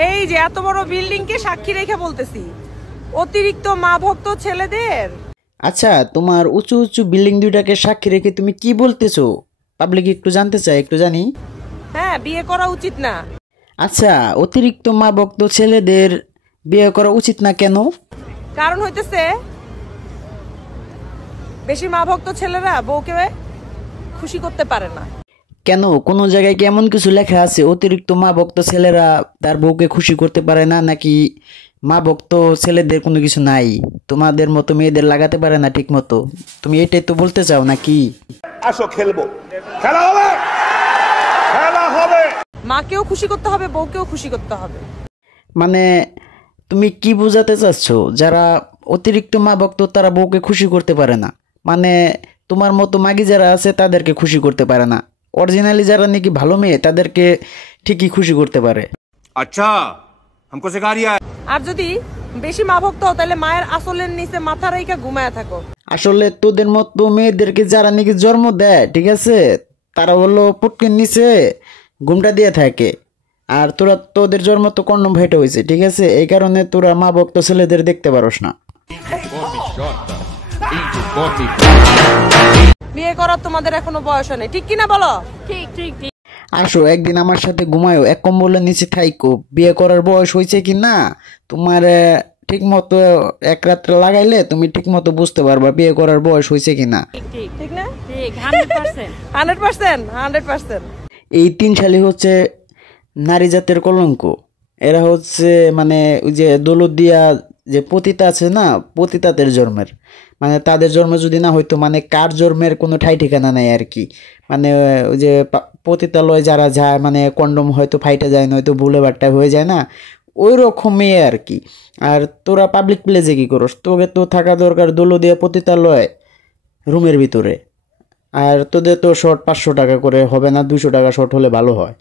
এই যে এত বড় বিল্ডিং কে সাক্ষী রেখে বলতেছি, অতিরিক্ত মা ভক্ত ছেলেদের। আচ্ছা, তোমার উঁচু উঁচু বিল্ডিং দুইটাকে সাক্ষী রেখে তুমি কি বলতেছো? পাবলিক একটু জানতে চাই, একটু জানি। হ্যাঁ, বিয়ে করা উচিত না। আচ্ছা, অতিরিক্ত মা ভক্ত ছেলেদের বিয়ে করা উচিত না কেন? কারণ হইতেছে বেশি মা ভক্ত ছেলেরা বউকে খুশি করতে পারে না। কেন, কোনো জায়গায় কি এমন কিছু লেখা আছে অতিরিক্ত মা ভক্ত ছেলেরা তার বউকে খুশি করতে পারে না, নাকি মা ভক্ত ছেলেদের কোনো কিছু নাই, তোমাদের মতো মেয়েদের লাগাতে পারে না ঠিক মতো? তুমি এটাই তো বলতে চাও নাকি? আসো খেলবো, খেলা হবে, খেলা হবে। মাকেও খুশি করতে হবে, বউকেও খুশি করতে হবে। মানে তুমি কি বোঝাতে চাচ্ছ? যারা অতিরিক্ত মা ভক্ত তারা বউকে খুশি করতে পারে না, মানে তোমার মতো মাগি যারা আছে তাদেরকে খুশি করতে পারে না, অরিজিনালি যারা নাকি ভালো মেয়ে তাদেরকে ঠিকই খুশি করতে পারে। আচ্ছা, हमको सिखा रिया है। আর যদি বেশি মা ভক্ত হও তাহলে মায়ের আসলের নিচে মাথা রেখে ঘুমায় থাকো। আসলে তোদের মতো মেয়েদেরকে যারা নাকি জন্ম দেয়, ঠিক আছে, তারা হলো পুটকির নিচে ঘুমটা দিয়ে থাকে, আর তোদের জন্ম তো কন্ডম ভাইটা হয়েছে, ঠিক আছে, এই কারণে তোরা মা ভক্ত ছেলেদের দেখতে পারোস না। বিয়ে করার তোমাদের এখনো বয়স নেই, ঠিক কিনা বলো? ঠিক ঠিক ঠিক। আসো একদিন আমার সাথে ঘুমায়ো, এক কম্বলের নিচে থাইকো, বিয়ে করার বয়স হয়েছে কি না তোমার ঠিক মতো এক রাত্রে লাগাইলে তুমি ঠিক মতো বুঝতে পারবা বিয়ে করার বয়স হয়েছে কি না। ঠিক ঠিক না? ঠিক 100%। 100%। এই 3 শালি হচ্ছে নারী জাতের কলঙ্ক। এরা হচ্ছে মানে ওই যে দৌলতদিয়া যে পতিতা আছে না, পতিতাদের জন্মের, মানে তাদের জন্ম যদি না হইতো, মানে কার জন্মের কোনো ঠাই ঠিকানা নাই আর কি। মানে ওই যে পতিতালয় যারা যায়, মানে কন্ডম হয়তো ফাইটে যায় না, হয়তো ভুলে বাট্টা হয়ে যায় না, ওই রকম মেয়ে আর কি। আর তোরা পাবলিক প্লেসে কি করস? তোকে তো থাকা দরকার দৌলতদিয়া পতিতালয় রুমের ভিতরে, আর তোদের তো শর্ট 500 টাকা করে হবে না, 200 টাকা শর্ট হলে ভালো হয়।